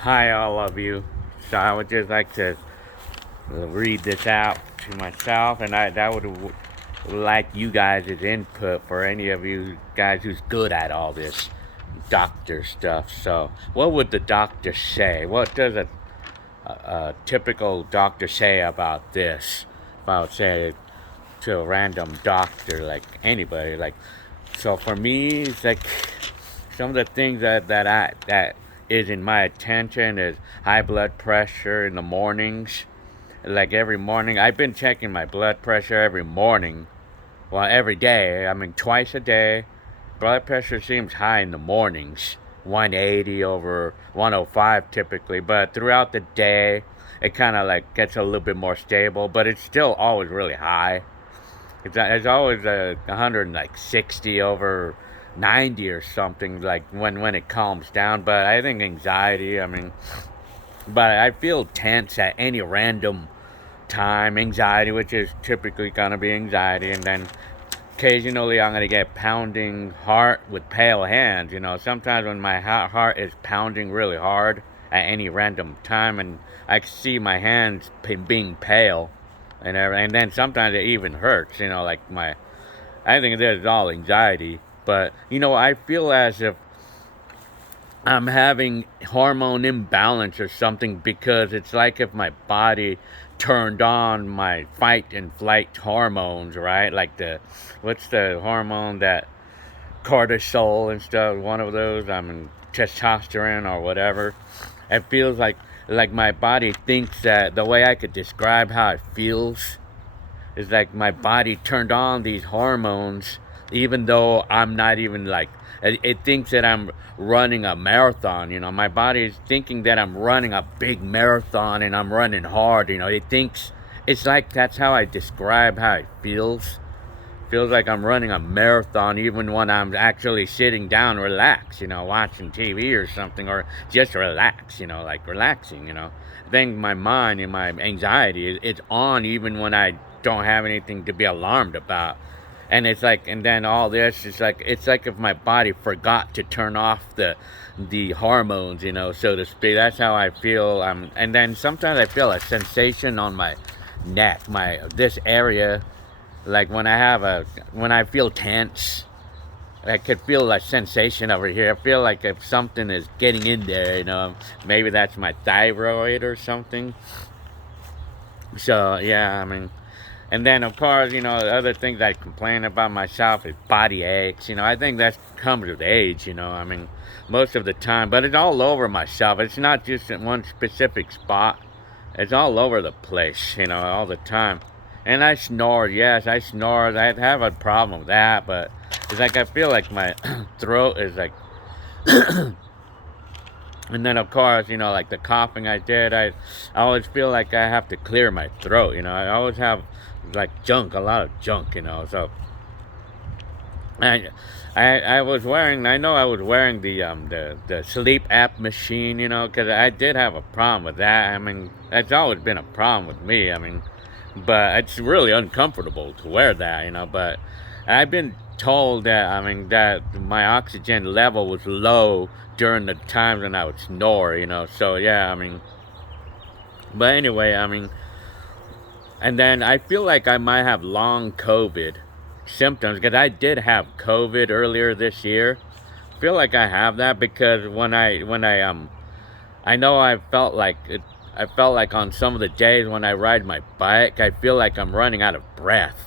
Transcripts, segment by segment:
Hi, all of you. So I would just like to read this out to myself, and I would like you guys' input for any of you guys who's good at all this doctor stuff. So, what would the doctor say? What does a typical doctor say about this? If I would say to a random doctor, like anybody, like so for me, it's like some of the things that is in my attention is high blood pressure in the mornings. Like every morning, I've been checking my blood pressure every morning. Well, every day. I mean, twice a day. Blood pressure seems high in the mornings, 180 over 105 typically. But throughout the day, it kind of like gets a little bit more stable. But it's still always really high. It's always 160 over 90 or something like when it calms down. But I think anxiety. I mean, but I feel tense at any random time. Anxiety, which is typically gonna be anxiety, and then occasionally I'm gonna get pounding heart with pale hands. Sometimes when my heart is pounding really hard at any random time, and I see my hands being pale, and then sometimes it even hurts. Like my, I think this is all anxiety, but I feel as if I'm having hormone imbalance or something because it's like if my body turned on my fight and flight hormones, right? Like what's the hormone that cortisol and stuff? One of those, I mean, testosterone or whatever. It feels like my body thinks that the way I could describe how it feels is like my body turned on these hormones, even though I'm not even like, it thinks that I'm running a marathon. My body is thinking that I'm running a big marathon and I'm running hard. It thinks, it's like that's how I describe how it feels like I'm running a marathon even when I'm actually sitting down relax, watching TV or something, or just relax, like relaxing. I think my mind and my anxiety, it's on even when I don't have anything to be alarmed about. And it's like, and then all this is like, it's like if my body forgot to turn off the hormones, so to speak. That's how I feel. And then sometimes I feel a sensation on my neck, this area, like when I feel tense, I could feel a sensation over here. I feel like if something is getting in there, maybe that's my thyroid or something. So yeah, I mean, and then of course, the other things I complain about myself is body aches. I think that comes with age. I mean, most of the time, but it's all over myself. It's not just in one specific spot. It's all over the place. All the time. And I snore. Yes, I snore. I have a problem with that, but it's like I feel like my throat is like. And then of course, like the coughing I did, I always feel like I have to clear my throat. I always have like junk, a lot of junk. So I was wearing. I know I was wearing the sleep app machine. Because I did have a problem with that. I mean, that's always been a problem with me. I mean, but it's really uncomfortable to wear that. But I've been told that, I mean, that my oxygen level was low during the times when I would snore. So yeah, I mean, but anyway, I mean, and then I feel like I might have long COVID symptoms because I did have COVID earlier this year. I feel like I have that because I know I felt like it. I felt like on some of the days when I ride my bike, I feel like I'm running out of breath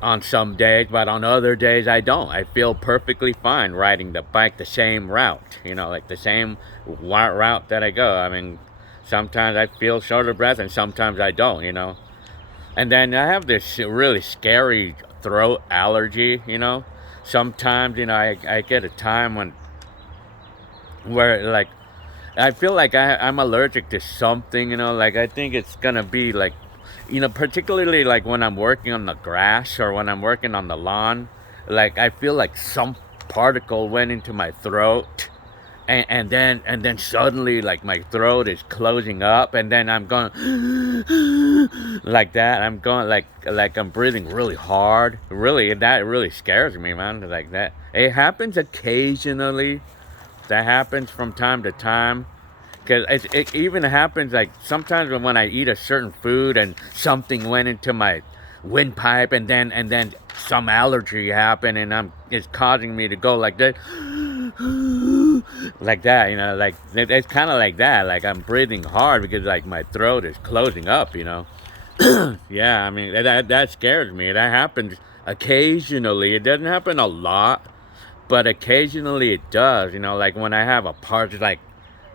on some days, but on other days I don't. I feel perfectly fine riding the bike the same route, like the same route that I go. I mean, sometimes I feel short of breath and sometimes I don't. And then I have this really scary throat allergy. Sometimes, I get a time where like I feel like I'm allergic to something, like I think it's gonna be like, particularly like when I'm working on the grass or when I'm working on the lawn, like I feel like some particle went into my throat, and then suddenly like my throat is closing up, and then I'm going like that. I'm going like I'm breathing really hard. Really, that really scares me, man. Like that. It happens occasionally. That happens from time to time. Because it even happens like sometimes when I eat a certain food and something went into my windpipe, and then some allergy happened, and it's causing me to go like that, like that, like it's kind of like that, like I'm breathing hard because like my throat is closing up. Yeah, I mean that scares me. That happens occasionally. It doesn't happen a lot, but occasionally it does. Like when I have a part, like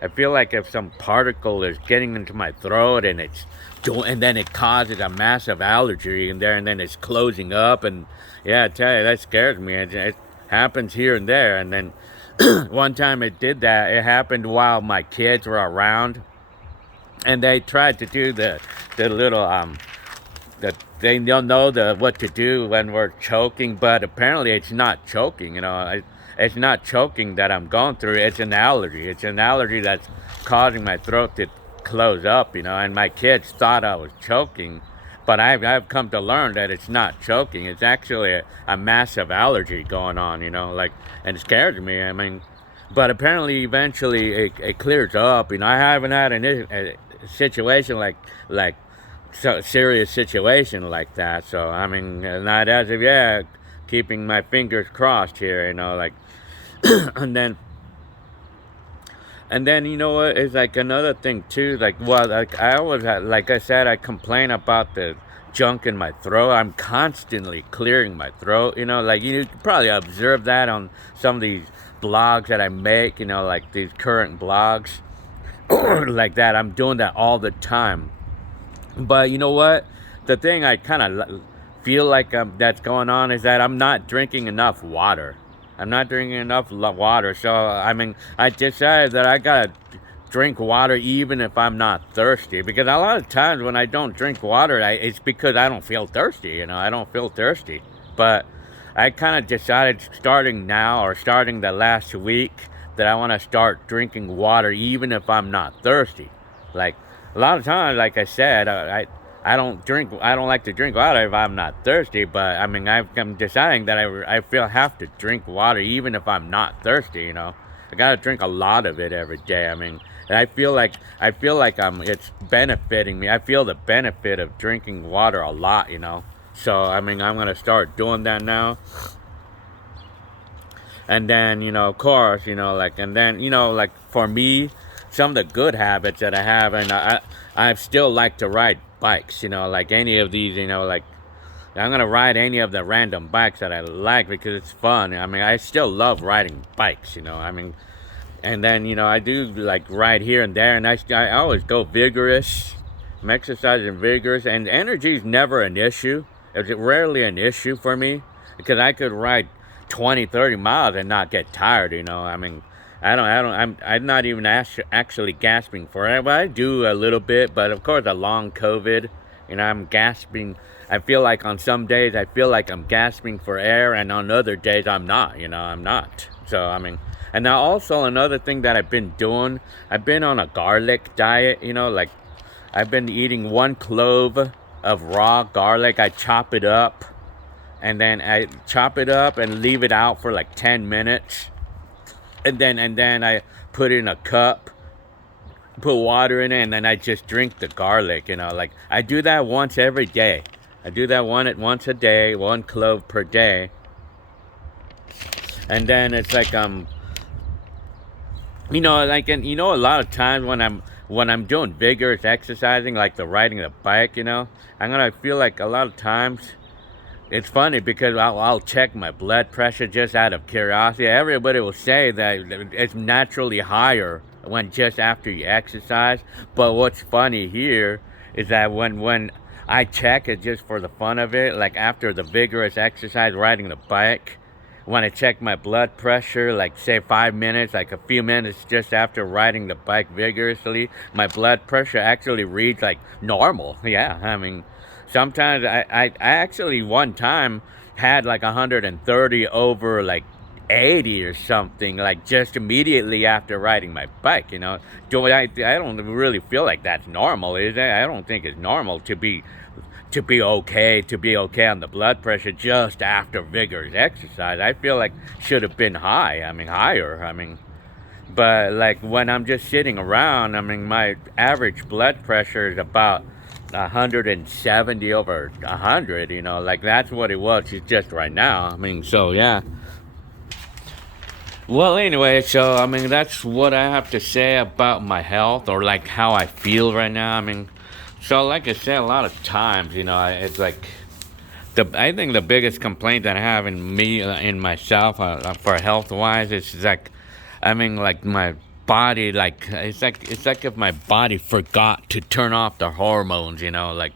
I feel like if some particle is getting into my throat and and then it causes a massive allergy in there, and then it's closing up, and yeah, I tell you that scares me. It happens here and there, and then one time it did that. It happened while my kids were around, and they tried to do the little they don't know what to do when we're choking, but apparently it's not choking. It's not choking that I'm going through. It's an allergy. It's an allergy that's causing my throat to close up. And my kids thought I was choking, but I've come to learn that it's not choking. It's actually a massive allergy going on. And it scares me. I mean, but apparently eventually it clears up. I haven't had a situation like so serious situation like that. So I mean, not as of yet. Keeping my fingers crossed here, like, and then you know what is like another thing too. Like, well, like I always like I said, I complain about the junk in my throat. I'm constantly clearing my throat. Like you probably observe that on some of these blogs that I make. Like these current blogs, like that. I'm doing that all the time. But you know what? The thing I kind of feel like that's going on is that I'm not drinking enough water. I'm not drinking enough water. So, I mean, I decided that I gotta drink water even if I'm not thirsty. Because a lot of times when I don't drink water, it's because I don't feel thirsty. I don't feel thirsty. But I kind of decided starting now or starting the last week that I want to start drinking water even if I'm not thirsty. Like, a lot of times, like I said, I don't like to drink water if I'm not thirsty. But I mean, I'm deciding that I have to drink water even if I'm not thirsty. I gotta drink a lot of it every day. I mean, and I feel like it's benefiting me. I feel the benefit of drinking water a lot. So I mean, I'm gonna start doing that now. And then, of course, like, and then, like for me, some of the good habits that I have, and I still like to ride bikes, like any of these, like I'm gonna ride any of the random bikes that I like because it's fun. I mean, I still love riding bikes, I mean, and then, I do like ride here and there, and I always go vigorous. I'm exercising vigorous, and energy is never an issue. It's rarely an issue for me because I could ride 20-30 miles and not get tired. I mean, I'm not even actually gasping for it. But I do a little bit, but of course, a long COVID, I'm gasping. I feel like on some days I feel like I'm gasping for air, and on other days I'm not. I'm not. So I mean, and now also another thing that I've been doing, I've been on a garlic diet. Like I've been eating 1 clove of raw garlic. I chop it up, and then I chop it up and leave it out for like 10 minutes. And then I put it in a cup, put water in it, and then I just drink the garlic. Like I do that once every day. I do that once a day, 1 clove per day. And then it's like like, and a lot of times when I'm doing vigorous exercising, like the riding the bike, I'm gonna feel like a lot of times. It's funny because I'll check my blood pressure just out of curiosity. Everybody will say that it's naturally higher when just after you exercise. But what's funny here is that when I check it just for the fun of it, like after the vigorous exercise, riding the bike, when I check my blood pressure, like say 5 minutes, like a few minutes just after riding the bike vigorously, my blood pressure actually reads like normal. Yeah, I mean, sometimes I actually one time had like 130 over like 80 or something, like just immediately after riding my bike. I don't really feel like that's normal, is it? I don't think it's normal to be okay on the blood pressure just after vigorous exercise. I feel like should have been high. I mean, higher. I mean, But like when I'm just sitting around, I mean, my average blood pressure is about 170 over 100. You know, like that's what it was. It's just right now. I mean, so yeah. Well, anyway, so I mean, that's what I have to say about my health, or like how I feel right now. I mean, so like I said, a lot of times, you know, it's like I think the biggest complaint that I have in me, in myself, for health wise, is like, I mean, like my body, like it's like if my body forgot to turn off the hormones, you know, like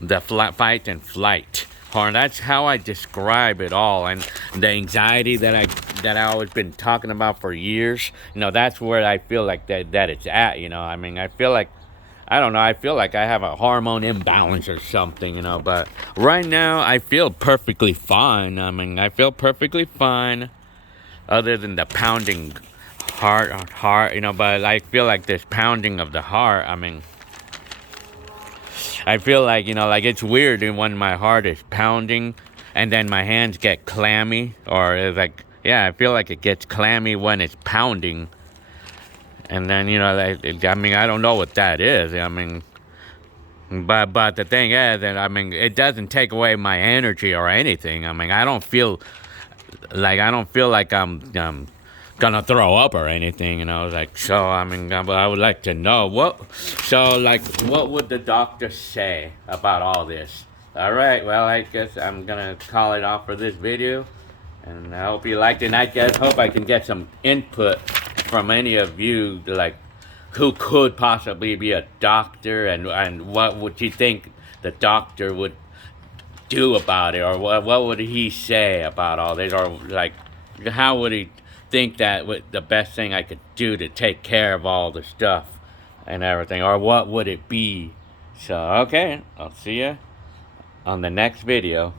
the fight and flight hormone. That's how I describe it all, and the anxiety that I always been talking about for years. You know, that's where I feel like that it's at. You know, I mean, I feel like, I don't know, I feel like I have a hormone imbalance or something, you know, but right now I feel perfectly fine. I mean, I feel perfectly fine other than the pounding heart, you know, but I feel like this pounding of the heart, I mean, I feel like, you know, like it's weird when my heart is pounding and then my hands get clammy, or it's like, yeah, I feel like it gets clammy when it's pounding. And then, you know, I mean, I don't know what that is. I mean, but the thing is, that I mean, it doesn't take away my energy or anything. I mean, I don't feel like I'm gonna throw up or anything. You know, like, so. I mean, I would like to know what. So, like, what would the doctor say about all this? All right. Well, I guess I'm gonna call it off for this video. And I hope you liked it. And I guess hope I can get some input from any of you, like, who could possibly be a doctor, and what would you think the doctor would do about it, or what would he say about all this, or like, how would he think that the best thing I could do to take care of all the stuff and everything, or what would it be? So, okay, I'll see you on the next video.